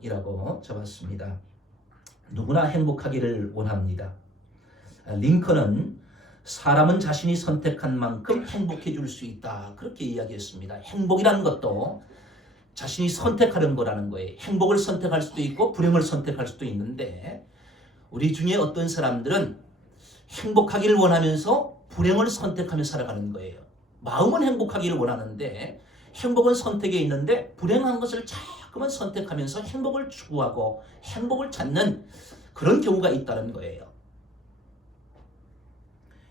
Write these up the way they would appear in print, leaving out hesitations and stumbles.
가정이라고 적었습니다. 누구나 행복하기를 원합니다. 링컨은 사람은 자신이 선택한 만큼 행복해질 수 있다, 그렇게 이야기했습니다. 행복이라는 것도 자신이 선택하는 거라는 거예요. 행복을 선택할 수도 있고 불행을 선택할 수도 있는데, 우리 중에 어떤 사람들은 행복하기를 원하면서 불행을 선택하며 살아가는 거예요. 마음은 행복하기를 원하는데 행복은 선택에 있는데 불행한 것을 자꾸만 선택하면서 행복을 추구하고 행복을 찾는 그런 경우가 있다는 거예요.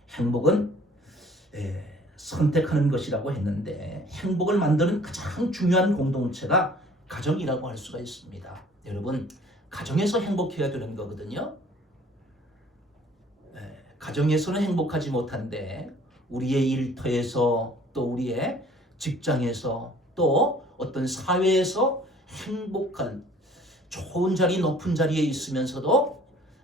행복은 선택하는 것이라고 했는데, 행복을 만드는 가장 중요한 공동체가 가정이라고 할 수가 있습니다. 여러분, 가정에서 행복해야 되는 거거든요. 가정에서는 행복하지 못한데 우리의 일터에서, 또 우리의 직장에서, 또 어떤 사회에서 행복한 좋은 자리, 높은 자리에 있으면서도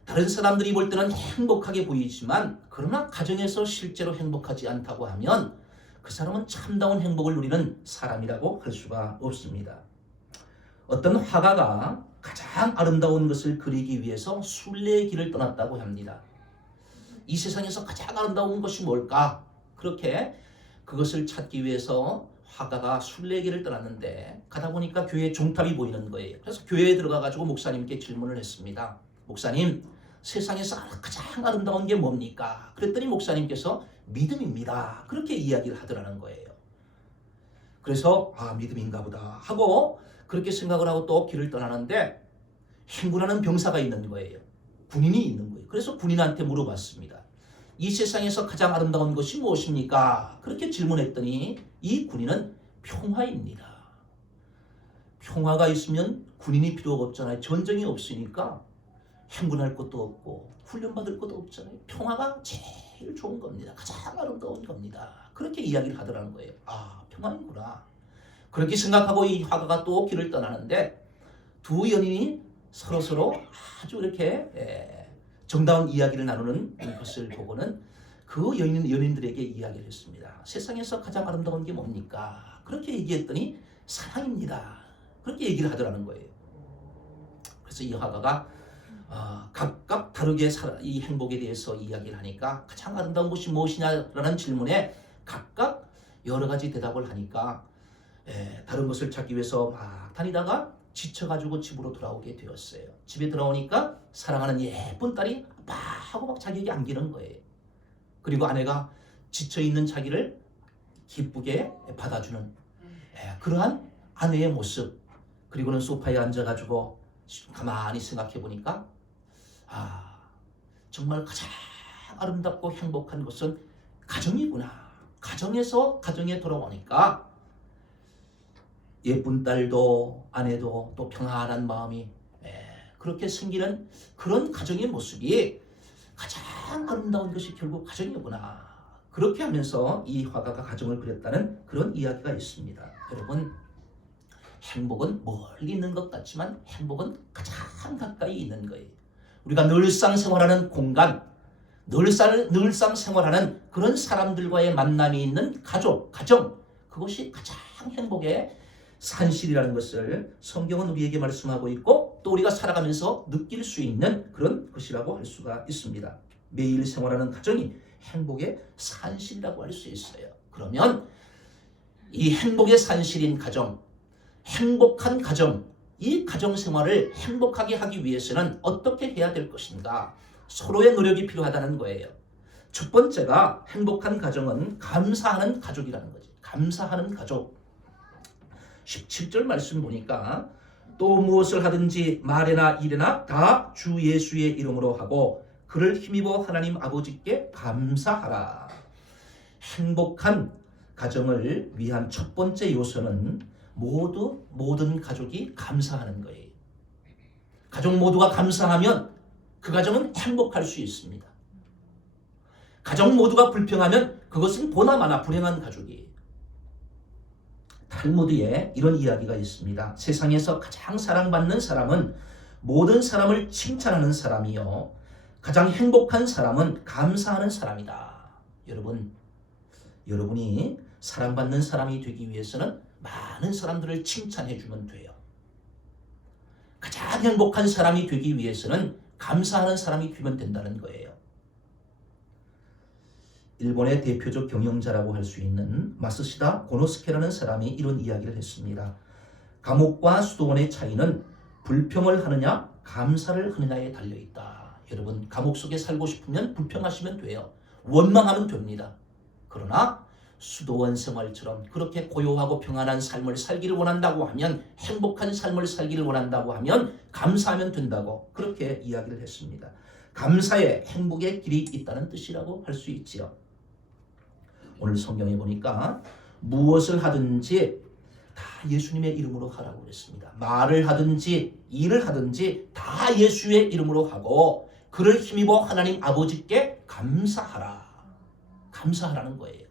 다른 사람들이 볼 때는 행복하게 보이지만, 그러나 가정에서 실제로 행복하지 않다고 하면 그 사람은 참다운 행복을 누리는 사람이라고 할 수가 없습니다. 어떤 화가가 가장 아름다운 것을 그리기 위해서 순례의 길을 떠났다고 합니다. 이 세상에서 가장 아름다운 것이 뭘까? 그렇게 그것을 찾기 위해서 화가가 순례의 길을 떠났는데, 가다 보니까 교회 종탑이 보이는 거예요. 그래서 교회에 들어가가지고 목사님께 질문을 했습니다. 목사님, 세상에서 가장 아름다운 게 뭡니까? 그랬더니 목사님께서 믿음입니다, 그렇게 이야기를 하더라는 거예요. 그래서 믿음인가 보다 하고 그렇게 생각을 하고 또 길을 떠나는데, 행군하는 병사가 있는 거예요. 군인이 있는 거예요. 그래서 군인한테 물어봤습니다. 이 세상에서 가장 아름다운 것이 무엇입니까? 그렇게 질문했더니 이 군인은 평화입니다. 평화가 있으면 군인이 필요가 없잖아요. 전쟁이 없으니까 행군할 것도 없고 훈련받을 것도 없잖아요. 평화가 제일 좋은 겁니다. 가장 아름다운 겁니다. 그렇게 이야기를 하더라는 거예요. 평화이구나. 그렇게 생각하고 이 화가가 또 길을 떠나는데, 두 연인이 서로 아주 이렇게 정다운 이야기를 나누는 것을 보고는 그 연인들에게 이야기를 했습니다. 세상에서 가장 아름다운 게 뭡니까? 그렇게 얘기했더니 사랑입니다, 그렇게 얘기를 하더라는 거예요. 그래서 이 화가가 각각 다르게 이 행복에 대해서 이야기를 하니까, 가장 아름다운 것이 무엇이냐라는 질문에 각각 여러 가지 대답을 하니까 다른 것을 찾기 위해서 막 다니다가 지쳐가지고 집으로 돌아오게 되었어요. 집에 들어오니까 사랑하는 예쁜 딸이 막 하고 막 자기에게 안기는 거예요. 그리고 아내가 지쳐있는 자기를 기쁘게 받아주는 그러한 아내의 모습. 그리고는 소파에 앉아가지고 가만히 생각해 보니까 정말 가장 아름답고 행복한 것은 가정이구나. 가정에서 가정에 돌아오니까 예쁜 딸도 아내도 또 평안한 마음이 그렇게 생기는 그런 가정의 모습이 가장 아름다운 것이 결국 가정이구나. 그렇게 하면서 이 화가가 가정을 그렸다는 그런 이야기가 있습니다. 여러분, 행복은 멀리 있는 것 같지만 행복은 가장 가까이 있는 거예요. 우리가 늘상 생활하는 공간, 늘상 생활하는 그런 사람들과의 만남이 있는 가정, 그것이 가장 행복의 산실이라는 것을 성경은 우리에게 말씀하고 있고, 또 우리가 살아가면서 느낄 수 있는 그런 것이라고 할 수가 있습니다. 매일 생활하는 가정이 행복의 산실이라고 할 수 있어요. 그러면 이 행복의 산실인 가정, 행복한 가정, 이 가정 생활을 행복하게 하기 위해서는 어떻게 해야 될 것인가? 서로의 노력이 필요하다는 거예요. 첫 번째가, 행복한 가정은 감사하는 가족이라는 거지. 감사하는 가족. 17절 말씀 보니까, 또 무엇을 하든지 말이나 일이나 다 주 예수의 이름으로 하고 그를 힘입어 하나님 아버지께 감사하라. 행복한 가정을 위한 첫 번째 요소는 모든 가족이 감사하는 거예요. 가족 모두가 감사하면 그 가정은 행복할 수 있습니다. 가족 모두가 불평하면 그것은 보나마나 불행한 가족이에요. 탈무드에 이런 이야기가 있습니다. 세상에서 가장 사랑받는 사람은 모든 사람을 칭찬하는 사람이요, 가장 행복한 사람은 감사하는 사람이다. 여러분이 사랑받는 사람이 되기 위해서는 많은 사람들을 칭찬해 주면 돼요. 가장 행복한 사람이 되기 위해서는 감사하는 사람이 되면 된다는 거예요. 일본의 대표적 경영자라고 할 수 있는 마쓰시다 고노스케라는 사람이 이런 이야기를 했습니다. 감옥과 수도원의 차이는 불평을 하느냐 감사를 하느냐에 달려있다. 여러분, 감옥 속에 살고 싶으면 불평하시면 돼요. 원망하면 됩니다. 그러나 수도원 생활처럼 그렇게 고요하고 평안한 삶을 살기를 원한다고 하면, 행복한 삶을 살기를 원한다고 하면 감사하면 된다고 그렇게 이야기를 했습니다. 감사에 행복의 길이 있다는 뜻이라고 할 수 있지요. 오늘 성경에 보니까 무엇을 하든지 다 예수님의 이름으로 하라고 그랬습니다. 말을 하든지 일을 하든지 다 예수의 이름으로 하고 그를 힘입어 하나님 아버지께 감사하라. 감사하라는 거예요.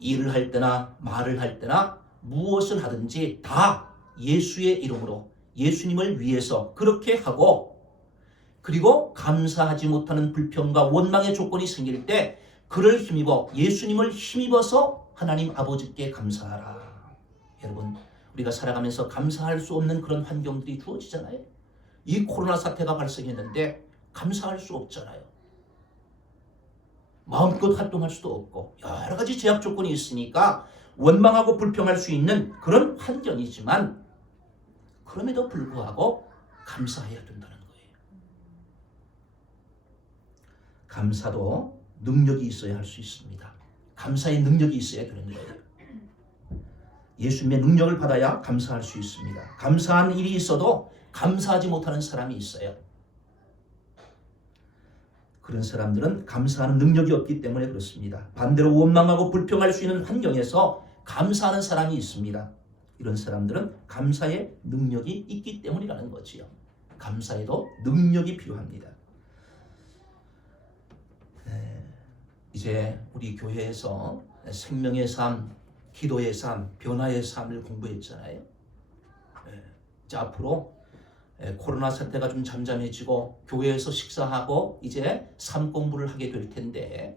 일을 할 때나 말을 할 때나 무엇을 하든지 다 예수의 이름으로, 예수님을 위해서 그렇게 하고, 그리고 감사하지 못하는 불평과 원망의 조건이 생길 때 그를 힘입어, 예수님을 힘입어서 하나님 아버지께 감사하라. 여러분, 우리가 살아가면서 감사할 수 없는 그런 환경들이 주어지잖아요. 이 코로나 사태가 발생했는데 감사할 수 없잖아요. 마음껏 활동할 수도 없고 여러 가지 제약 조건이 있으니까 원망하고 불평할 수 있는 그런 환경이지만, 그럼에도 불구하고 감사해야 된다는 거예요. 감사도 능력이 있어야 할 수 있습니다. 감사의 능력이 있어야 되는 거예요. 예수님의 능력을 받아야 감사할 수 있습니다. 감사한 일이 있어도 감사하지 못하는 사람이 있어요. 그런 사람들은 감사하는 능력이 없기 때문에 그렇습니다. 반대로 원망하고 불평할 수 있는 환경에서 감사하는 사람이 있습니다. 이런 사람들은 감사의 능력이 있기 때문이라는 거지요. 감사에도 능력이 필요합니다. 이제 우리 교회에서 생명의 삶, 기도의 삶, 변화의 삶을 공부했잖아요. 이제 앞으로 코로나 사태가 좀 잠잠해지고 교회에서 식사하고 이제 삶 공부를 하게 될 텐데,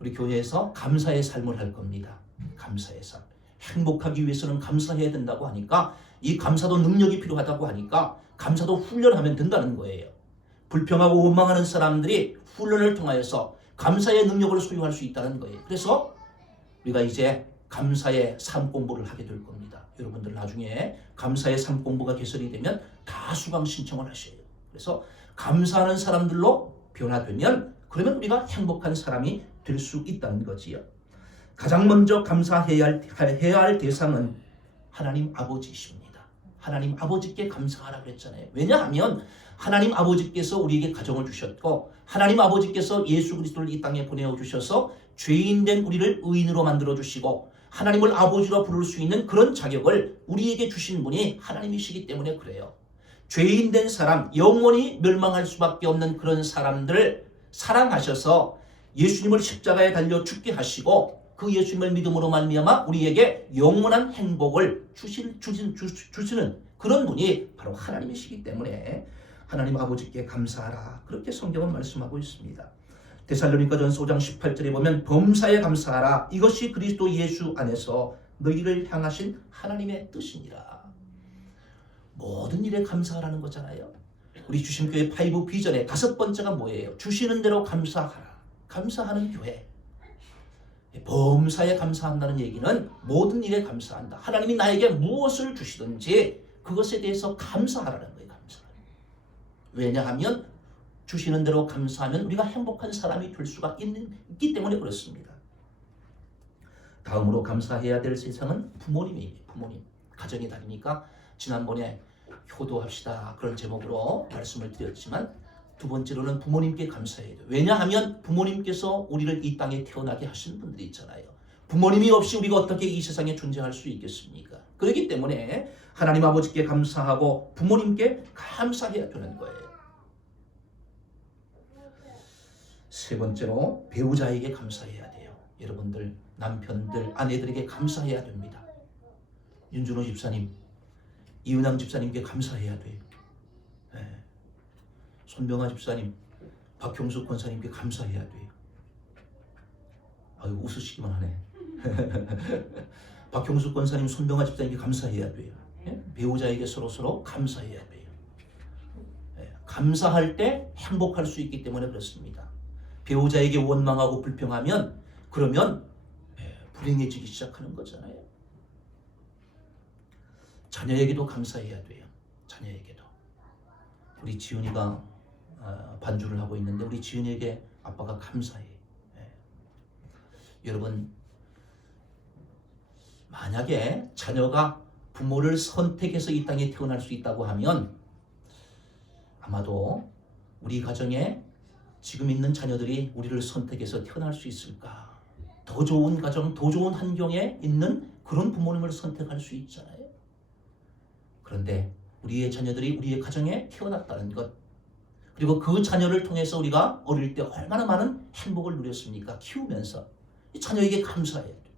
우리 교회에서 감사의 삶을 할 겁니다. 감사의 삶. 행복하기 위해서는 감사해야 된다고 하니까, 이 감사도 능력이 필요하다고 하니까 감사도 훈련하면 된다는 거예요. 불평하고 원망하는 사람들이 훈련을 통하여서 감사의 능력을 소유할 수 있다는 거예요. 그래서 우리가 이제 감사의 삶 공부를 하게 될 겁니다. 여러분들 나중에 감사의 삶 공부가 개설이 되면 다 수강 신청을 하셔요. 그래서 감사하는 사람들로 변화되면, 그러면 우리가 행복한 사람이 될 수 있다는 거지요. 가장 먼저 감사해야 할 대상은 하나님 아버지십니다. 하나님 아버지께 감사하라 그랬잖아요. 왜냐하면 하나님 아버지께서 우리에게 가정을 주셨고, 하나님 아버지께서 예수 그리스도를 이 땅에 보내어 주셔서 죄인된 우리를 의인으로 만들어 주시고 하나님을 아버지로 부를 수 있는 그런 자격을 우리에게 주신 분이 하나님이시기 때문에 그래요. 죄인된 사람, 영원히 멸망할 수밖에 없는 그런 사람들을 사랑하셔서 예수님을 십자가에 달려 죽게 하시고, 그 예수님을 믿음으로 말미암아 우리에게 영원한 행복을 주시는 그런 분이 바로 하나님이시기 때문에 하나님 아버지께 감사하라, 그렇게 성경은 말씀하고 있습니다. 데살로니가전서 5장 18절에 보면 범사에 감사하라, 이것이 그리스도 예수 안에서 너희를 향하신 하나님의 뜻이니라. 모든 일에 감사하라는 거잖아요. 우리 주심교회 5 비전의 5번째가 뭐예요? 주시는 대로 감사하라. 감사하는 교회. 범사에 감사한다는 얘기는 모든 일에 감사한다. 하나님이 나에게 무엇을 주시든지 그것에 대해서 감사하라는 거예요. 감사하라. 왜냐하면 주시는 대로 감사하면 우리가 행복한 사람이 될 수가 있기 때문에 그렇습니다. 다음으로 감사해야 될 세상은 부모님이에요. 부모님. 가정에 다니니까 지난번에 효도합시다 그런 제목으로 말씀을 드렸지만, 두 번째로는 부모님께 감사해야 돼요. 왜냐하면 부모님께서 우리를 이 땅에 태어나게 하신 분들이 있잖아요. 부모님이 없이 우리가 어떻게 이 세상에 존재할 수 있겠습니까? 그렇기 때문에 하나님 아버지께 감사하고 부모님께 감사해야 되는 거예요. 세 번째로 배우자에게 감사해야 돼요. 여러분들 남편들, 아내들에게 감사해야 됩니다. 윤준호 집사님, 이은양 집사님께 감사해야 돼요. 손병아 집사님, 박형숙 권사님께 감사해야 돼요. 아유, 웃으시기만 하네. 박형숙 권사님, 손병아 집사님께 감사해야 돼요. 배우자에게 서로 감사해야 돼요. 감사할 때 행복할 수 있기 때문에 그렇습니다. 배우자에게 원망하고 불평하면 그러면 불행해지기 시작하는 거잖아요. 자녀에게도 감사해야 돼요. 자녀에게도. 우리 지은이가 반주를 하고 있는데 우리 지은이에게 아빠가 감사해. 여러분, 만약에 자녀가 부모를 선택해서 이 땅에 태어날 수 있다고 하면 아마도 우리 가정에 지금 있는 자녀들이 우리를 선택해서 태어날 수 있을까? 더 좋은 가정, 더 좋은 환경에 있는 그런 부모님을 선택할 수 있잖아요. 그런데 우리의 자녀들이 우리의 가정에 태어났다는 것, 그리고 그 자녀를 통해서 우리가 어릴 때 얼마나 많은 행복을 누렸습니까? 키우면서. 이 자녀에게 감사해야 돼요.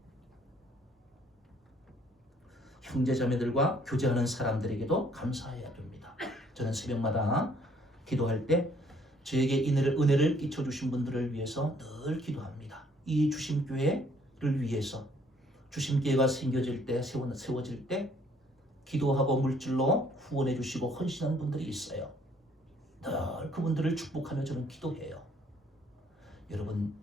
형제자매들과 교제하는 사람들에게도 감사해야 됩니다. 저는 새벽마다 기도할 때 저에게 은혜를 끼쳐주신 분들을 위해서 늘 기도합니다. 이 주심교회를 위해서 주심교회가 생겨질 때, 세워질 때 기도하고 물질로 후원해 주시고 헌신한 분들이 있어요. 늘 그분들을 축복하며 저는 기도해요. 여러분,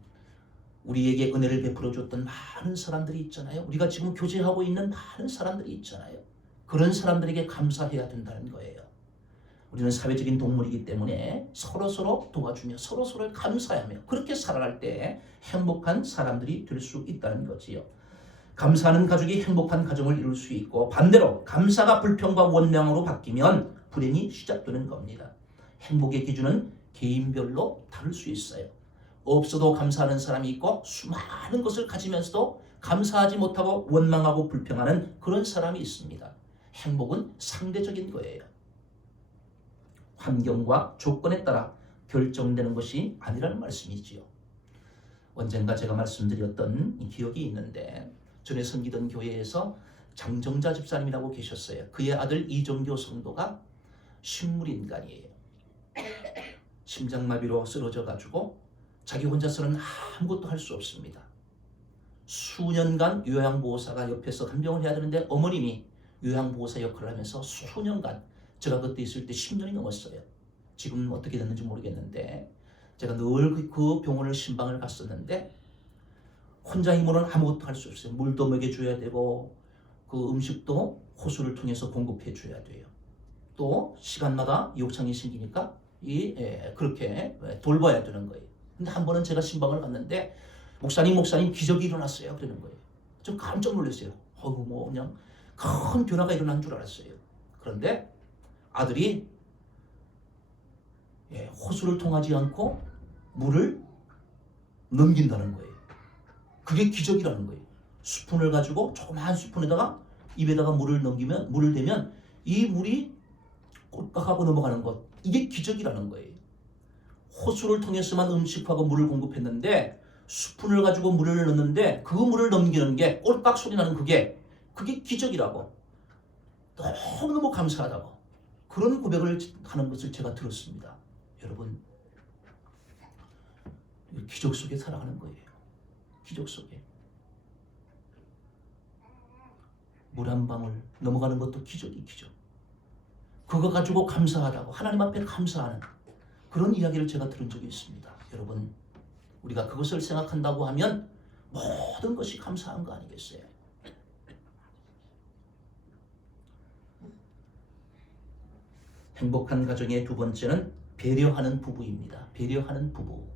우리에게 은혜를 베풀어 줬던 많은 사람들이 있잖아요. 우리가 지금 교제하고 있는 많은 사람들이 있잖아요. 그런 사람들에게 감사해야 된다는 거예요. 우리는 사회적인 동물이기 때문에 서로서로 도와주며 서로서로 감사하며 그렇게 살아갈 때 행복한 사람들이 될 수 있다는 거지요. 감사하는 가족이 행복한 가정을 이룰 수 있고, 반대로 감사가 불평과 원망으로 바뀌면 불행이 시작되는 겁니다. 행복의 기준은 개인별로 다를 수 있어요. 없어도 감사하는 사람이 있고 수많은 것을 가지면서도 감사하지 못하고 원망하고 불평하는 그런 사람이 있습니다. 행복은 상대적인 거예요. 환경과 조건에 따라 결정되는 것이 아니라는 말씀이지요. 언젠가 제가 말씀드렸던 기억이 있는데, 전에 섬기던 교회에서 장정자 집사님이라고 계셨어요. 그의 아들 이정교 성도가 식물인간이에요. 심장마비로 쓰러져 가지고 자기 혼자서는 아무것도 할 수 없습니다. 수년간 요양보호사가 옆에서 간병을 해야 되는데 어머님이 요양보호사 역할을 하면서 수년간, 제가 그때 있을 때 10년이 넘었어요. 지금 어떻게 됐는지 모르겠는데 제가 늘 그 병원을 신방을 갔었는데 혼자 힘으로는 아무것도 할 수 없어요. 물도 먹여줘야 되고 그 음식도 호수를 통해서 공급해 줘야 돼요. 또 시간마다 욕창이 생기니까 그렇게 돌봐야 되는 거예요. 근데 한 번은 제가 신방을 갔는데 목사님 기적이 일어났어요. 그러는 거예요. 좀 깜짝 놀랐어요. 그냥 큰 변화가 일어난 줄 알았어요. 그런데 아들이 호수를 통하지 않고 물을 넘긴다는 거예요. 그게 기적이라는 거예요. 스푼을 가지고 조그만 스푼에다가 입에다가 물을 대면 이 물이 꼴깍하고 넘어가는 것, 이게 기적이라는 거예요. 호수를 통해서만 음식하고 물을 공급했는데 스푼을 가지고 물을 넣는데 그 물을 넘기는 게 꼴깍 소리 나는 그게 기적이라고, 너무너무 감사하다고 그런 고백을 하는 것을 제가 들었습니다. 여러분, 기적 속에 살아가는 거예요. 기적 속에 물 한 방울 넘어가는 것도 기적이 기적. 그거 가지고 감사하다고, 하나님 앞에 감사하는 그런 이야기를 제가 들은 적이 있습니다. 여러분, 우리가 그것을 생각한다고 하면 모든 것이 감사한 거 아니겠어요? 행복한 가정의 두 번째는 배려하는 부부입니다. 배려하는 부부.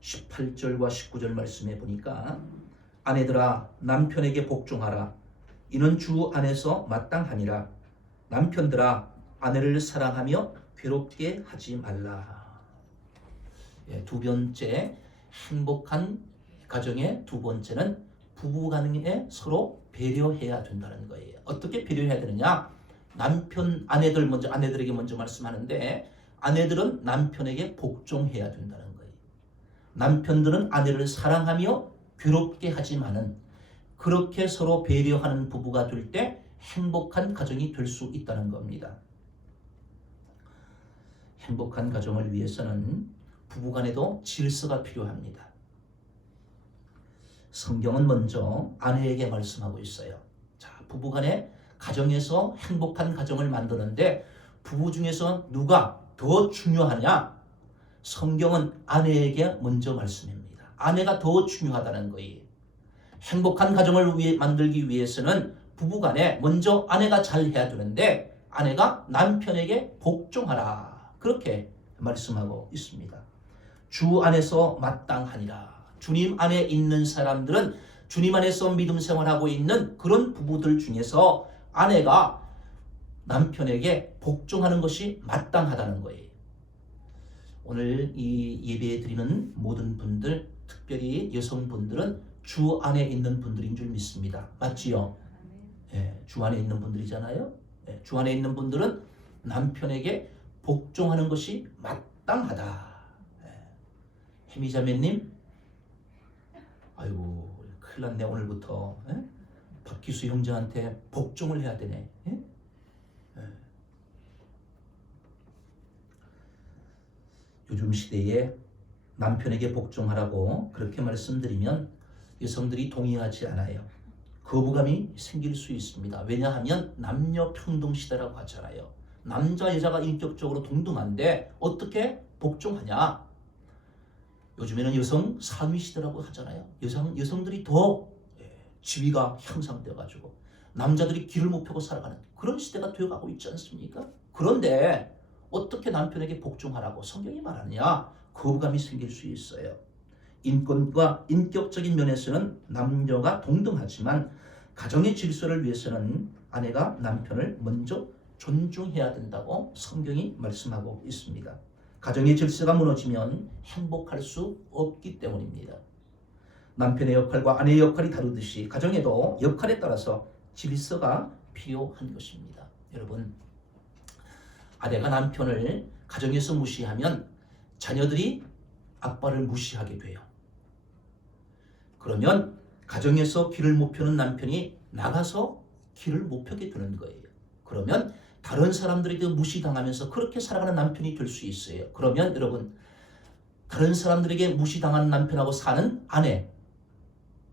18절과 19절 말씀해 보니까, 아내들아 남편에게 복종하라. 이는 주 안에서 마땅하니라. 남편들아 아내를 사랑하며 괴롭게 하지 말라. 두 번째, 행복한 가정의 두 번째는 부부간에 서로 배려해야 된다는 거예요. 어떻게 배려해야 되느냐? 아내들에게 먼저 말씀하는데, 아내들은 남편에게 복종해야 된다는 거예요. 남편들은 아내를 사랑하며 괴롭게 하지만은, 그렇게 서로 배려하는 부부가 될 때 행복한 가정이 될 수 있다는 겁니다. 행복한 가정을 위해서는 부부간에도 질서가 필요합니다. 성경은 먼저 아내에게 말씀하고 있어요. 자, 부부간에 가정에서 행복한 가정을 만드는데 부부 중에서 누가 더 중요하냐? 성경은 아내에게 먼저 말씀합니다. 아내가 더 중요하다는 거예요. 행복한 가정을 만들기 위해서는 부부간에 먼저 아내가 잘해야 되는데 아내가 남편에게 복종하라. 그렇게 말씀하고 있습니다. 주 안에서 마땅하니라. 주님 안에 있는 사람들은 주님 안에서 믿음 생활하고 있는 그런 부부들 중에서 아내가 남편에게 복종하는 것이 마땅하다는 거예요. 오늘 이 예배 드리는 모든 분들, 특별히 여성분들은 주 안에 있는 분들인 줄 믿습니다. 맞지요? 예, 주 안에 있는 분들이잖아요. 예, 주 안에 있는 분들은 남편에게 복종하는 것이 마땅하다. 예. 혜미자매님, 아이고 큰일 났네. 오늘부터 박기수 형제한테 복종을 해야 되네. 예? 요즘 시대에 남편에게 복종하라고 그렇게 말씀드리면 여성들이 동의하지 않아요. 거부감이 생길 수 있습니다. 왜냐하면 남녀 평등 시대라고 하잖아요. 남자 여자가 인격적으로 동등한데 어떻게 복종하냐? 요즘에는 여성 상위 시대라고 하잖아요. 여성들이 더 지위가 향상되어 가지고 남자들이 길을 못 펴고 살아가는 그런 시대가 되어가고 있지 않습니까? 그런데 어떻게 남편에게 복종하라고 성경이 말하느냐? 거부감이 생길 수 있어요. 인권과 인격적인 면에서는 남녀가 동등하지만 가정의 질서를 위해서는 아내가 남편을 먼저 존중해야 된다고 성경이 말씀하고 있습니다. 가정의 질서가 무너지면 행복할 수 없기 때문입니다. 남편의 역할과 아내의 역할이 다르듯이 가정에도 역할에 따라서 질서가 필요한 것입니다. 여러분, 아내가 남편을 가정에서 무시하면 자녀들이 아빠를 무시하게 돼요. 그러면 가정에서 길을 못 펴는 남편이 나가서 길을 못 펴게 되는 거예요. 그러면 다른 사람들에게 무시당하면서 그렇게 살아가는 남편이 될 수 있어요. 그러면 여러분, 다른 사람들에게 무시당하는 남편하고 사는 아내,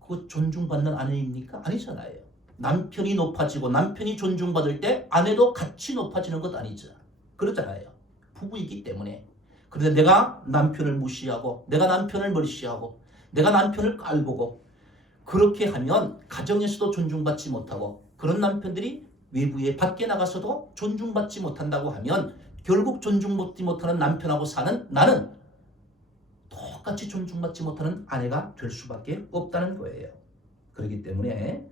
그거 존중받는 아내입니까? 아니잖아요. 남편이 높아지고 남편이 존중받을 때 아내도 같이 높아지는 것 아니죠. 그렇잖아요. 부부이기 때문에. 그런데 내가 남편을 무시하고 내가 남편을 멀시하고 내가 남편을 깔보고 그렇게 하면 가정에서도 존중받지 못하고 그런 남편들이 외부에 밖에 나가서도 존중받지 못한다고 하면 결국 존중받지 못하는 남편하고 사는 나는 똑같이 존중받지 못하는 아내가 될 수밖에 없다는 거예요. 그렇기 때문에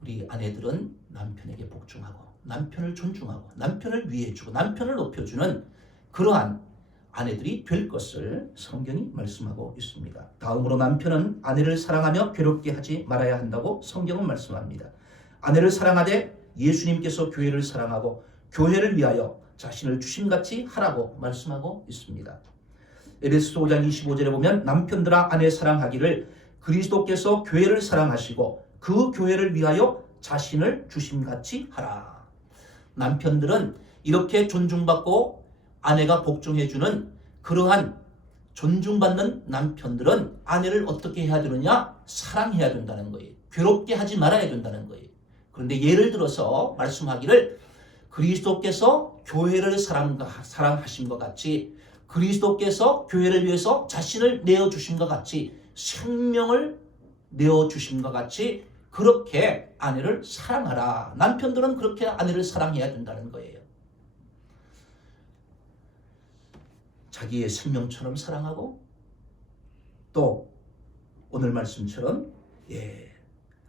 우리 아내들은 남편에게 복종하고 남편을 존중하고 남편을 위해주고 남편을 높여주는 그러한 아내들이 될 것을 성경이 말씀하고 있습니다. 다음으로 남편은 아내를 사랑하며 괴롭게 하지 말아야 한다고 성경은 말씀합니다. 아내를 사랑하되 예수님께서 교회를 사랑하고 교회를 위하여 자신을 주심같이 하라고 말씀하고 있습니다. 에베소서 5장 25절에 보면 남편들아 아내 사랑하기를 그리스도께서 교회를 사랑하시고 그 교회를 위하여 자신을 주심같이 하라. 남편들은 이렇게 존중받고 아내가 복종해주는 그러한 존중받는 남편들은 아내를 어떻게 해야 되느냐? 사랑해야 된다는 거예요. 괴롭게 하지 말아야 된다는 거예요. 그런데 예를 들어서 말씀하기를 그리스도께서 교회를 사랑하신 것 같이 그리스도께서 교회를 위해서 자신을 내어주신 것 같이 생명을 내어주신 것 같이 그렇게 아내를 사랑하라. 남편들은 그렇게 아내를 사랑해야 된다는 거예요. 자기의 생명처럼 사랑하고 또 오늘 말씀처럼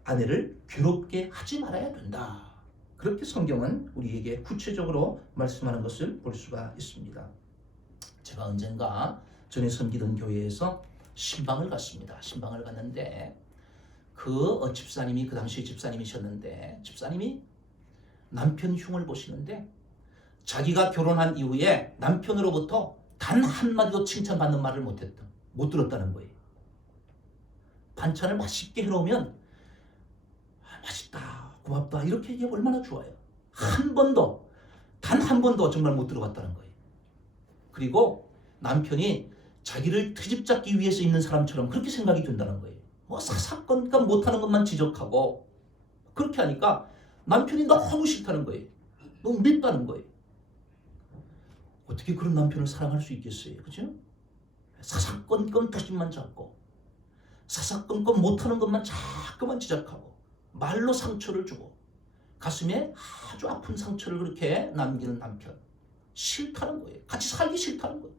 아내를 괴롭게 하지 말아야 된다. 그렇게 성경은 우리에게 구체적으로 말씀하는 것을 볼 수가 있습니다. 제가 언젠가 전에 섬기던 교회에서 신방을 갔습니다. 신방을 갔는데 그 집사님이 그 당시 집사님이셨는데 집사님이 남편 흉을 보시는데 자기가 결혼한 이후에 남편으로부터 단 한마디도 칭찬받는 말을 못 들었다는 거예요. 반찬을 맛있게 해놓으면 맛있다, 고맙다 이렇게 얘기하면 얼마나 좋아요. 단 한 번도 정말 못 들어봤다는 거예요. 그리고 남편이 자기를 트집잡기 위해서 있는 사람처럼 그렇게 생각이 된다는 거예요. 사사건건 못하는 것만 지적하고 그렇게 하니까 남편이 너무 싫다는 거예요. 너무 밉다는 거예요. 어떻게 그런 남편을 사랑할 수 있겠어요? 그죠? 사사건건 뒷심만 잡고 사사건건 못하는 것만 자꾸만 지적하고 말로 상처를 주고 가슴에 아주 아픈 상처를 그렇게 남기는 남편 싫다는 거예요. 같이 살기 싫다는 거예요.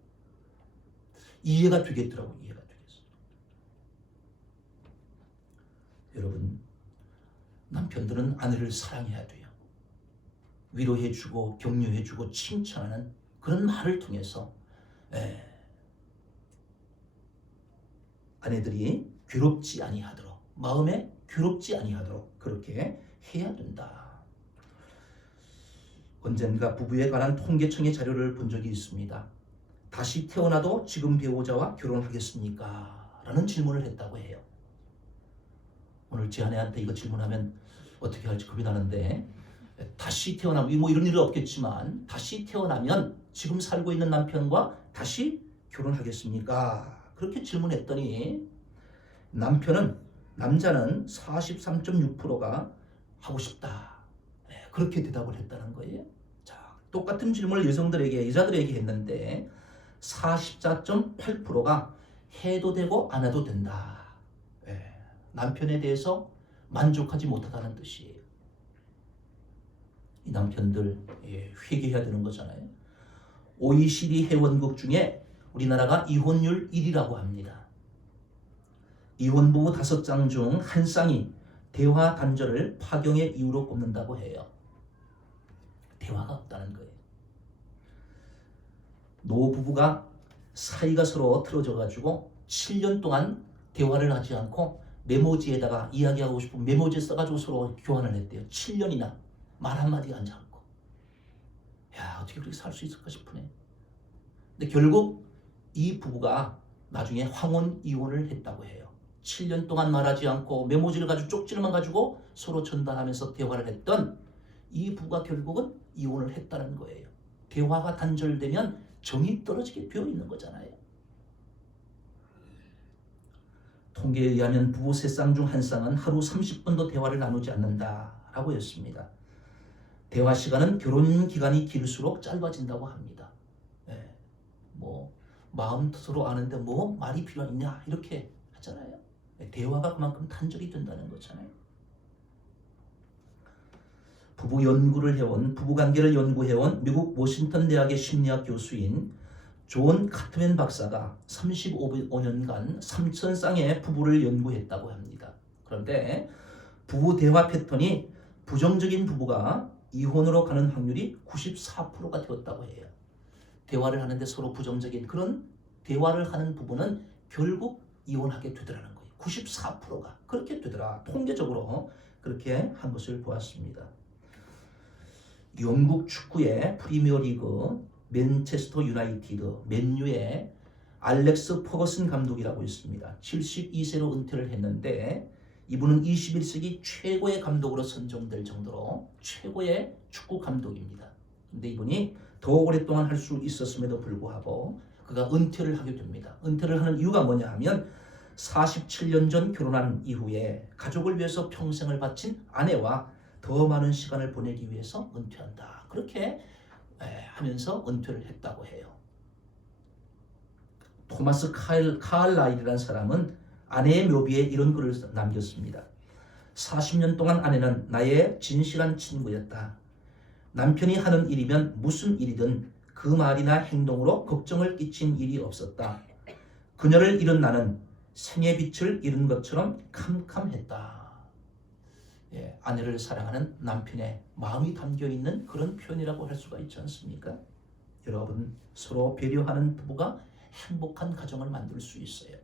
이해가 되겠더라고요. 이해가 되겠어요. 여러분, 남편들은 아내를 사랑해야 돼요. 위로해주고 격려해주고 칭찬하는 그런 말을 통해서 아내들이 괴롭지 아니하도록, 마음에 괴롭지 아니하도록 그렇게 해야 된다. 언젠가 부부에 관한 통계청의 자료를 본 적이 있습니다. 다시 태어나도 지금 배우자와 결혼하겠습니까? 라는 질문을 했다고 해요. 오늘 제 아내한테 이거 질문하면 어떻게 할지 겁이 나는데, 다시 태어나면 뭐 이런 일은 없겠지만 다시 태어나면 지금 살고 있는 남편과 다시 결혼하겠습니까? 그렇게 질문했더니 남자는 43.6%가 하고 싶다. 그렇게 대답을 했다는 거예요. 자, 똑같은 질문을 여자들에게 했는데 44.8%가 해도 되고 안 해도 된다. 남편에 대해서 만족하지 못하다는 뜻이에요. 이 남편들 회개해야 되는 거잖아요. OECD 회원국 중에 우리나라가 이혼율 1위라고 합니다. 이혼부부 5쌍 중 한 쌍이 대화 단절을 파경의 이유로 꼽는다고 해요. 대화가 없다는 거예요. 노부부가 사이가 서로 틀어져가지고 7년 동안 대화를 하지 않고 메모지에다가 이야기하고 싶은 메모지 써가지고 서로 교환을 했대요. 7년이나 말 한마디 하지 않고. 야, 어떻게 그렇게 살 수 있을까 싶으네. 근데 결국 이 부부가 나중에 황혼 이혼을 했다고 해요. 7년 동안 말하지 않고 메모지를 가지고 쪽지를만 가지고 서로 전달하면서 대화를 했던 이 부부가 결국은 이혼을 했다는 거예요. 대화가 단절되면 정이 떨어지게 되어 있는 거잖아요. 통계에 의하면 부부 3쌍 중 한 쌍은 하루 30분도 대화를 나누지 않는다라고 했습니다. 대화 시간은 결혼 기간이 길수록 짧아진다고 합니다. 뭐 마음 서로 아는데 뭐 말이 필요하냐 이렇게 하잖아요. 대화가 그만큼 단절이 된다는 거잖아요. 부부관계를 연구해온 미국 워싱턴 대학의 심리학 교수인 존 카트맨 박사가 35년간 3,000쌍의 부부를 연구했다고 합니다. 그런데 부부 대화 패턴이 부정적인 부부가 이혼으로 가는 확률이 94%가 되었다고 해요. 대화를 하는데 서로 부정적인 그런 대화를 하는 부부는 결국 이혼하게 되더라는 거예요. 94%가 그렇게 되더라. 통계적으로 그렇게 한 것을 보았습니다. 영국 축구의 프리미어리그 맨체스터 유나이티드 맨유의 알렉스 퍼거슨 감독이라고 있습니다. 72세로 은퇴를 했는데 이분은 21세기 최고의 감독으로 선정될 정도로 최고의 축구 감독입니다. 근데 이분이 더 오랫동안 할 수 있었음에도 불구하고 그가 은퇴를 하게 됩니다. 은퇴를 하는 이유가 뭐냐 하면 47년 전 결혼한 이후에 가족을 위해서 평생을 바친 아내와 더 많은 시간을 보내기 위해서 은퇴한다. 그렇게 하면서 은퇴를 했다고 해요. 토마스 카를라일이라는 사람은 아내의 묘비에 이런 글을 남겼습니다. 40년 동안 아내는 나의 진실한 친구였다. 남편이 하는 일이면 무슨 일이든 그 말이나 행동으로 걱정을 끼친 일이 없었다. 그녀를 잃은 나는 생의 빛을 잃은 것처럼 캄캄했다. 아내를 사랑하는 남편의 마음이 담겨있는 그런 표현이라고 할 수가 있지 않습니까? 여러분, 서로 배려하는 부부가 행복한 가정을 만들 수 있어요.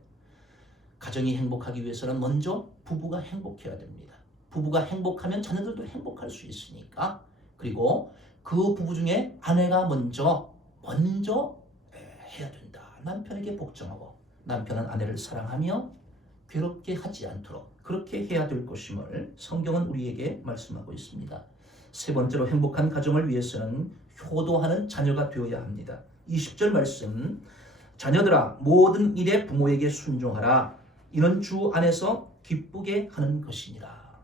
가정이 행복하기 위해서는 먼저 부부가 행복해야 됩니다. 부부가 행복하면 자녀들도 행복할 수 있으니까. 그리고 그 부부 중에 아내가 먼저 해야 된다. 남편에게 복종하고 남편은 아내를 사랑하며 괴롭게 하지 않도록 그렇게 해야 될 것임을 성경은 우리에게 말씀하고 있습니다. 세 번째로 행복한 가정을 위해서는 효도하는 자녀가 되어야 합니다. 20절 말씀, 자녀들아 모든 일에 부모에게 순종하라. 이는 주 안에서 기쁘게 하는 것이니라.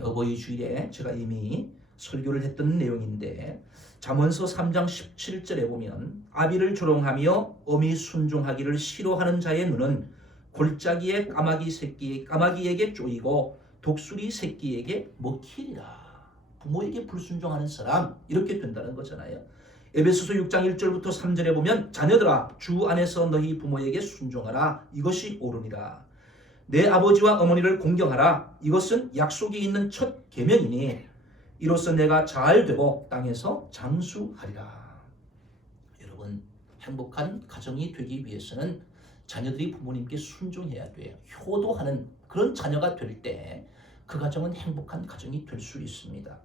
어버이 주일에 제가 이미 설교를 했던 내용인데 잠언서 3장 17절에 보면 아비를 조롱하며 어미 순종하기를 싫어하는 자의 눈은 골짜기의 까마귀에게 쪼이고 독수리 새끼에게 먹히리라. 부모에게 불순종하는 사람 이렇게 된다는 거잖아요. 에베소서 6장 1절부터 3절에 보면 자녀들아 주 안에서 너희 부모에게 순종하라. 이것이 옳으니라. 내 아버지와 어머니를 공경하라. 이것은 약속이 있는 첫 계명이니 이로써 내가 잘 되고 땅에서 장수하리라. 여러분, 행복한 가정이 되기 위해서는 자녀들이 부모님께 순종해야 돼요. 효도하는 그런 자녀가 될 때 그 가정은 행복한 가정이 될 수 있습니다.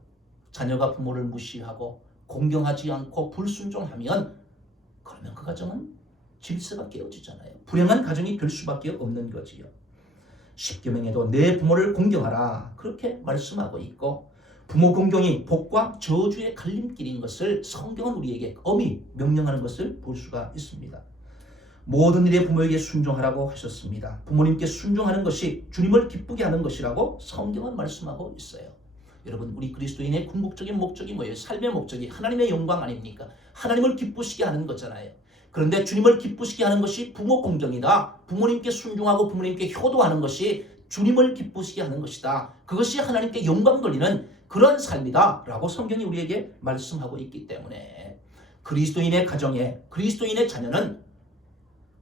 자녀가 부모를 무시하고 공경하지 않고 불순종하면 그러면 그 가정은 질서가 깨어지잖아요. 불행한 가정이 될 수밖에 없는 거지요. 십계명에도 내 부모를 공경하라 그렇게 말씀하고 있고 부모 공경이 복과 저주의 갈림길인 것을 성경은 우리에게 엄히 명령하는 것을 볼 수가 있습니다. 모든 일에 부모에게 순종하라고 하셨습니다. 부모님께 순종하는 것이 주님을 기쁘게 하는 것이라고 성경은 말씀하고 있어요. 여러분, 우리 그리스도인의 궁극적인 목적이 뭐예요? 삶의 목적이 하나님의 영광 아닙니까? 하나님을 기쁘시게 하는 거잖아요. 그런데 주님을 기쁘시게 하는 것이 부모 공경이다. 부모님께 순종하고 부모님께 효도하는 것이 주님을 기쁘시게 하는 것이다. 그것이 하나님께 영광 돌리는 그런 삶이다 라고 성경이 우리에게 말씀하고 있기 때문에 그리스도인의 가정에 그리스도인의 자녀는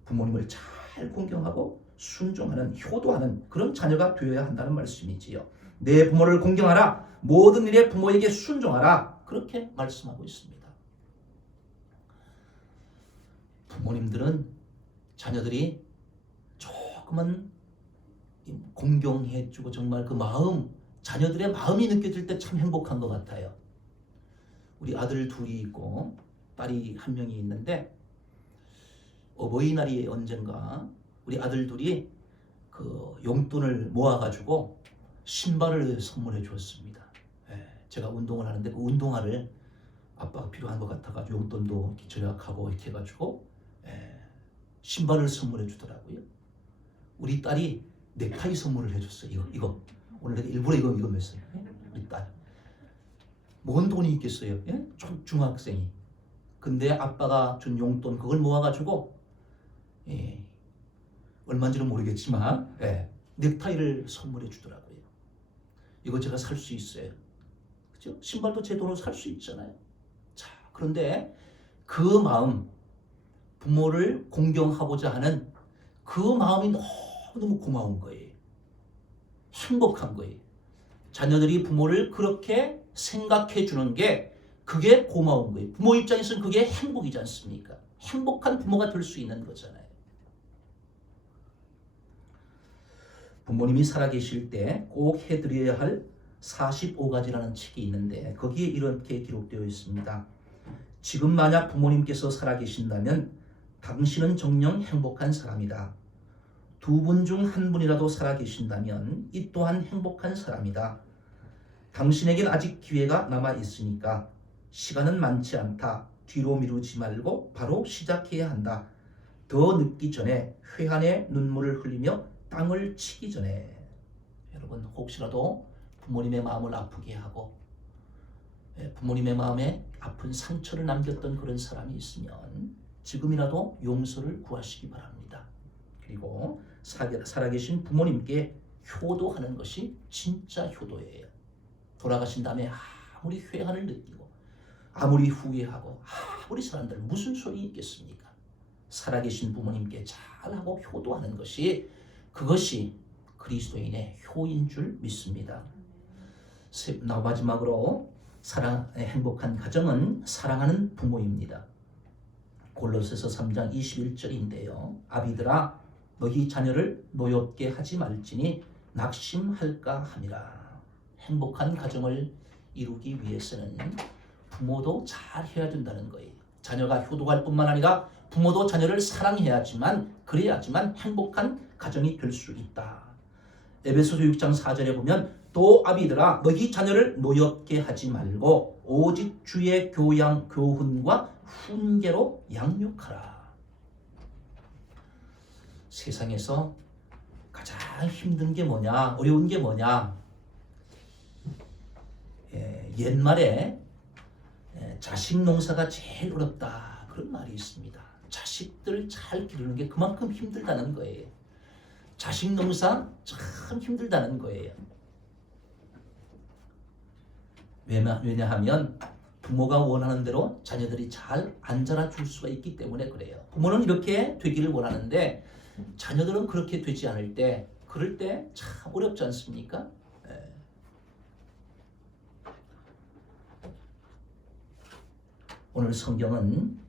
부모님을 잘 공경하고 순종하는 효도하는 그런 자녀가 되어야 한다는 말씀이지요. 내 부모를 공경하라. 모든 일에 부모에게 순종하라. 그렇게 말씀하고 있습니다. 부모님들은 자녀들이 조금은 공경해주고 정말 그 마음, 자녀들의 마음이 느껴질 때 참 행복한 것 같아요. 우리 아들 둘이 있고 딸이 한 명이 있는데 어버이날이 언젠가 우리 아들 둘이 그 용돈을 모아가지고 신발을 선물해 주었습니다. 제가 운동을 하는데 그 운동화를 아빠가 필요한 것 같아가지고 용돈도 절약하고 이렇게 해가지고 신발을 선물해 주더라고요. 우리 딸이 넥타이 선물을 해줬어요. 이거 오늘 내가 일부러 이거 맸어요. 우리 딸 뭔 돈이 있겠어요? 중학생이. 근데 아빠가 준 용돈 그걸 모아가지고 얼마인지는 모르겠지만 넥타이를 선물해 주더라고요. 이거 제가 살 수 있어요. 그죠? 신발도 제 돈으로 살 수 있잖아요. 자, 그런데 그 마음, 부모를 공경하고자 하는 그 마음이 너무너무 고마운 거예요. 행복한 거예요. 자녀들이 부모를 그렇게 생각해 주는 게 그게 고마운 거예요. 부모 입장에서는 그게 행복이지 않습니까? 행복한 부모가 될 수 있는 거잖아요. 부모님이 살아계실 때 꼭 해드려야 할 45가지라는 책이 있는데 거기에 이렇게 기록되어 있습니다. 지금 만약 부모님께서 살아계신다면 당신은 정녕 행복한 사람이다. 두 분 중 한 분이라도 살아계신다면 이 또한 행복한 사람이다. 당신에겐 아직 기회가 남아 있으니까 시간은 많지 않다. 뒤로 미루지 말고 바로 시작해야 한다. 더 늦기 전에 회한의 눈물을 흘리며 땅을 치기 전에. 여러분, 혹시라도 부모님의 마음을 아프게 하고 부모님의 마음에 아픈 상처를 남겼던 그런 사람이 있으면 지금이라도 용서를 구하시기 바랍니다. 그리고 살아계신 부모님께 효도하는 것이 진짜 효도예요. 돌아가신 다음에 아무리 회한을 느끼고 아무리 후회하고 아무리 사람들 무슨 소리 있겠습니까? 살아계신 부모님께 잘하고 효도하는 것이 그것이 그리스도인의 효인 줄 믿습니다. 마지막으로 행복한 가정은 사랑하는 부모입니다. 골로새서 3장 21절인데요. 아비들아 너희 자녀를 노엽게 하지 말지니 낙심할까 함이라. 행복한 가정을 이루기 위해서는 부모도 잘 해야 된다는 거예요. 자녀가 효도할 뿐만 아니라 부모도 자녀를 사랑해야지만 그래야지만 행복한 가정이 될 수 있다. 에베소서 6장 4절에 보면 또 아비들아 너희 자녀를 노엽게 하지 말고 오직 주의 교훈과 훈계로 양육하라. 세상에서 가장 힘든 게 뭐냐, 어려운 게 뭐냐? 옛말에 자식 농사가 제일 어렵다 그런 말이 있습니다. 자식들 잘 기르는 게 그만큼 힘들다는 거예요. 자식 농사 참 힘들다는 거예요. 왜냐하면 부모가 원하는 대로 자녀들이 잘 안 자라줄 수가 있기 때문에 그래요. 부모는 이렇게 되기를 원하는데 자녀들은 그렇게 되지 않을 때, 그럴 때 참 어렵지 않습니까? 오늘 성경은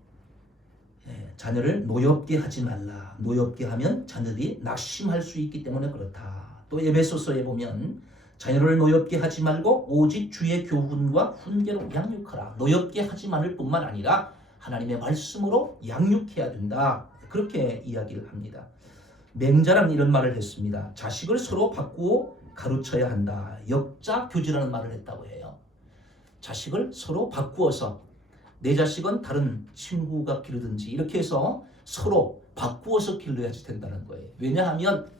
자녀를 노엽게 하지 말라. 노엽게 하면 자녀들이 낙심할 수 있기 때문에 그렇다. 또 에베소서에 보면 자녀를 노엽게 하지 말고 오직 주의 교훈과 훈계로 양육하라. 노엽게 하지 말을 뿐만 아니라 하나님의 말씀으로 양육해야 된다. 그렇게 이야기를 합니다. 맹자는 이런 말을 했습니다. 자식을 서로 바꾸어 가르쳐야 한다. 역자교지라는 말을 했다고 해요. 자식을 서로 바꾸어서, 내 자식은 다른 친구가 기르든지 이렇게 해서 서로 바꾸어서 길러야지 된다는 거예요. 왜냐하면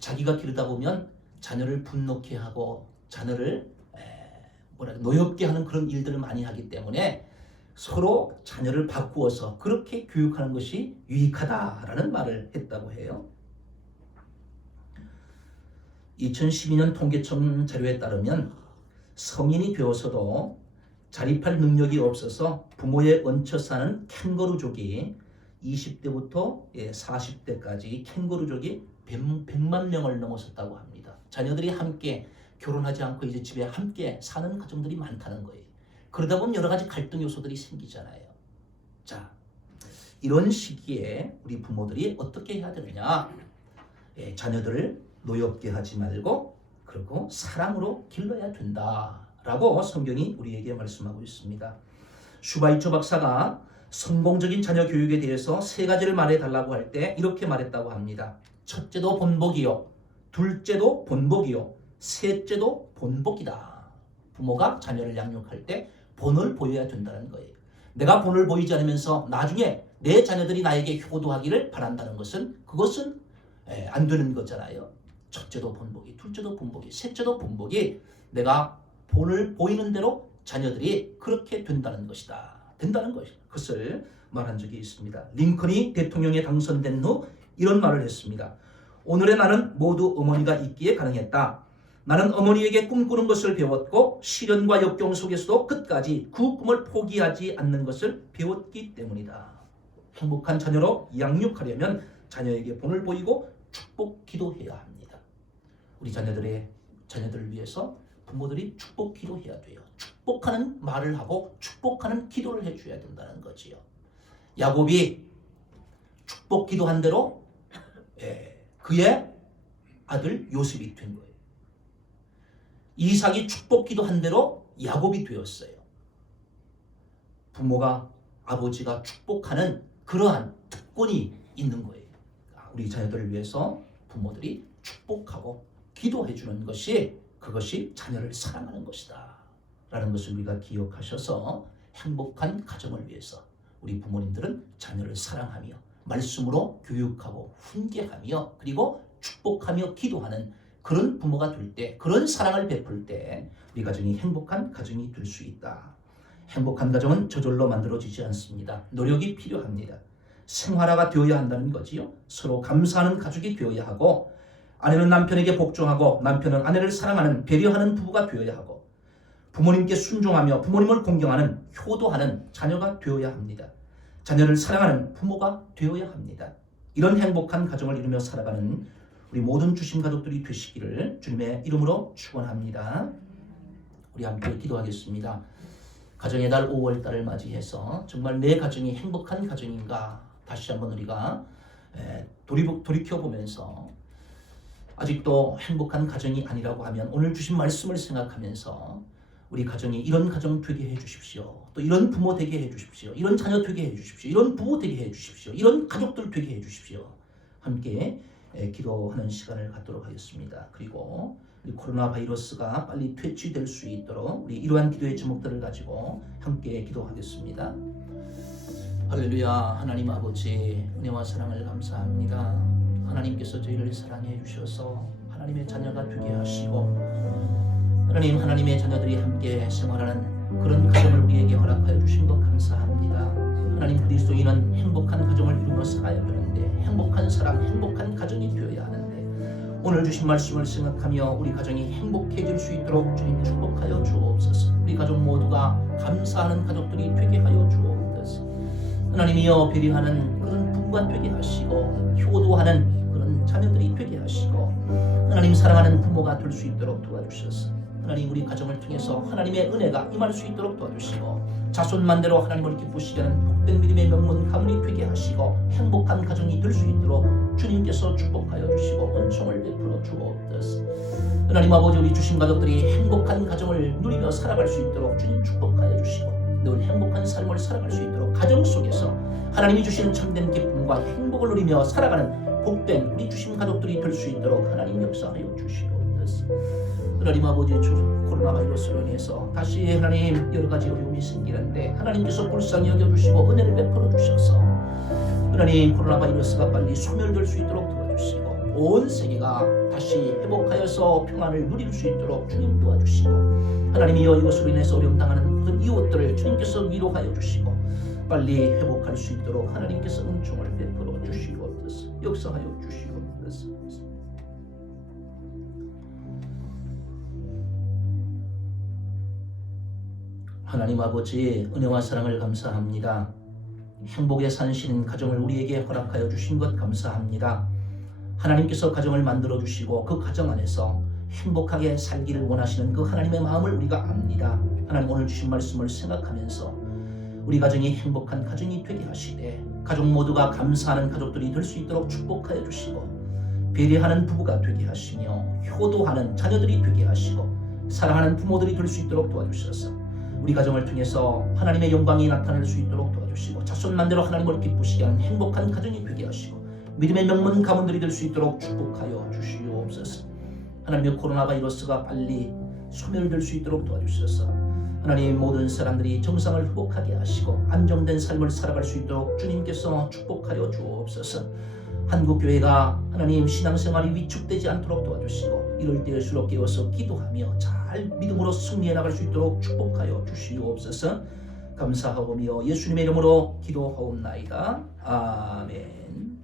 자기가 기르다 보면 자녀를 분노케 하고 자녀를 노엽게 하는 그런 일들을 많이 하기 때문에 서로 자녀를 바꾸어서 그렇게 교육하는 것이 유익하다라는 말을 했다고 해요. 2012년 통계청 자료에 따르면 성인이 되어서도 자립할 능력이 없어서 부모에 얹혀 사는 캥거루족이 20대부터 40대까지 캥거루족이 100만 명을 넘어섰다고 합니다. 자녀들이 함께 결혼하지 않고 이제 집에 함께 사는 가정들이 많다는 거예요. 그러다 보면 여러 가지 갈등 요소들이 생기잖아요. 자, 이런 시기에 우리 부모들이 어떻게 해야 되느냐? 자녀들을 노엽게 하지 말고 그리고 사랑으로 길러야 된다라고 성경이 우리에게 말씀하고 있습니다. 슈바이처 박사가 성공적인 자녀 교육에 대해서 세 가지를 말해달라고 할 때 이렇게 말했다고 합니다. 첫째도 본복이요, 둘째도 본복이요, 셋째도 본복이다. 부모가 자녀를 양육할 때 본을 보여야 된다는 거예요. 내가 본을 보이지 않으면서 나중에 내 자녀들이 나에게 효도하기를 바란다는 것은 그것은 안 되는 거잖아요. 첫째도 본복이, 둘째도 본복이, 셋째도 본복이 내가 본을 보이는 대로 자녀들이 그렇게 된다는 것이다. 된다는 것을 말한 적이 있습니다. 링컨이 대통령에 당선된 후 이런 말을 했습니다. 오늘의 나는 모두 어머니가 있기에 가능했다. 나는 어머니에게 꿈꾸는 것을 배웠고 시련과 역경 속에서도 끝까지 그 꿈을 포기하지 않는 것을 배웠기 때문이다. 행복한 자녀로 양육하려면 자녀에게 본을 보이고 축복 기도해야 합니다. 우리 자녀들을 위해서 부모들이 축복 기도해야 돼요. 축복하는 말을 하고 축복하는 기도를 해줘야 된다는 거지요. 야곱이 축복 기도한 대로 그의 아들 요셉이 된 거예요. 이삭이 축복 기도한 대로 야곱이 되었어요. 부모가, 아버지가 축복하는 그러한 특권이 있는 거예요. 우리 자녀들을 위해서 부모들이 축복하고 기도해 주는 것이, 그것이 자녀를 사랑하는 것이다 라는 것을 우리가 기억하셔서 행복한 가정을 위해서 우리 부모님들은 자녀를 사랑하며 말씀으로 교육하고 훈계하며 그리고 축복하며 기도하는 그런 부모가 될 때, 그런 사랑을 베풀 때 우리 가정이 행복한 가정이 될 수 있다. 행복한 가정은 저절로 만들어지지 않습니다. 노력이 필요합니다. 생활화가 되어야 한다는 거지요. 서로 감사하는 가족이 되어야 하고, 아내는 남편에게 복종하고 남편은 아내를 사랑하는, 배려하는 부부가 되어야 하고, 부모님께 순종하며 부모님을 공경하는, 효도하는 자녀가 되어야 합니다. 자녀를 사랑하는 부모가 되어야 합니다. 이런 행복한 가정을 이루며 살아가는 우리 모든 주심 가족들이 되시기를 주님의 이름으로 축원합니다. 우리 함께 기도하겠습니다. 가정의 달 5월 달을 맞이해서 정말 내 가정이 행복한 가정인가 다시 한번 우리가 돌이켜보면서 아직도 행복한 가정이 아니라고 하면 오늘 주신 말씀을 생각하면서 우리 가정이 이런 가정 되게 해주십시오. 또 이런 부모 되게 해주십시오. 이런 자녀 되게 해주십시오. 이런 부부 되게 해주십시오. 이런 가족들 되게 해주십시오. 함께 기도하는 시간을 갖도록 하겠습니다. 그리고 우리 코로나 바이러스가 빨리 퇴치될 수 있도록 우리 이러한 기도의 제목들을 가지고 함께 기도하겠습니다. 할렐루야. 하나님 아버지, 은혜와 사랑을 감사합니다. 하나님께서 저희를 사랑해 주셔서 하나님의 자녀가 되게 하시고 하나님, 하나님의 자녀들이 함께 생활하는 그런 가정을 우리에게 허락하여 주신 것 감사합니다. 하나님, 그리스도인은 행복한 가정을 이루며 살아야 하는데, 행복한 사람, 행복한 가정이 되어야 하는데, 오늘 주신 말씀을 생각하며 우리 가정이 행복해질 수 있도록 주님 축복하여 주옵소서. 우리 가족 모두가 감사하는 가족들이 되게 하여 주옵소서. 하나님이여, 배려하는 그런 부부가 되게 하시고, 효도하는 그런 자녀들이 되게 하시고, 하나님 사랑하는 부모가 될 수 있도록 도와주셔서, 하나님 우리 가정을 통해서 하나님의 은혜가 임할 수 있도록 도와주시고, 자손만대로 하나님을 기쁘시게 하는 복된 믿음의 명문 가문이 되게 하시고, 행복한 가정이 될 수 있도록 주님께서 축복하여 주시고 은총을 베풀어 주옵소서. 하나님 아버지, 우리 주신 가족들이 행복한 가정을 누리며 살아갈 수 있도록 주님 축복하여 주시고, 늘 행복한 삶을 살아갈 수 있도록 가정 속에서 하나님이 주시는 참된 기쁨과 행복을 누리며 살아가는 복된 우리 주신 가족들이 될 수 있도록 하나님 역사하여 주시옵소서. 하나님 아버지, 코로나 바이러스로 인해서 다시 하나님 여러 가지 어려움이 생기는데, 하나님께서 불쌍히 여겨주시고 은혜를 베풀어 주셔서 하나님 코로나 바이러스가 빨리 소멸될 수 있도록 도와주시고, 온 세계가 다시 회복하여서 평안을 누릴 수 있도록 주님 도와주시고, 하나님이여 이것으로 인해서 어려움 당하는 모든 이웃들을 주님께서 위로하여 주시고, 빨리 회복할 수 있도록 하나님께서 은총을 베풀어 주시옵소서. 역사하여 주시옵소서. 하나님 아버지, 은혜와 사랑을 감사합니다. 행복에 사시는 가정을 우리에게 허락하여 주신 것 감사합니다. 하나님께서 가정을 만들어 주시고 그 가정 안에서 행복하게 살기를 원하시는 그 하나님의 마음을 우리가 압니다. 하나님, 오늘 주신 말씀을 생각하면서 우리 가정이 행복한 가정이 되게 하시되, 가족 모두가 감사하는 가족들이 될 수 있도록 축복하여 주시고, 배려하는 부부가 되게 하시며, 효도하는 자녀들이 되게 하시고, 사랑하는 부모들이 될 수 있도록 도와주셔서 우리 가정을 통해서 하나님의 영광이 나타날 수 있도록 도와주시고, 자손만대로 하나님을 기쁘시게 하는 행복한 가정이 되게 하시고, 믿음의 명문 가문들이 될 수 있도록 축복하여 주시옵소서. 하나님의 코로나 바이러스가 빨리 소멸될 수 있도록 도와주셔서 하나님, 모든 사람들이 정상을 회복하게 하시고 안정된 삶을 살아갈 수 있도록 주님께서 축복하여 주옵소서. 한국교회가 하나님 신앙생활이 위축되지 않도록 도와주시고, 이럴 때일수록 깨어서 기도하며 잘 믿음으로 승리해 나갈 수 있도록 축복하여 주시옵소서. 감사하오며 예수님의 이름으로 기도하옵나이다. 아멘.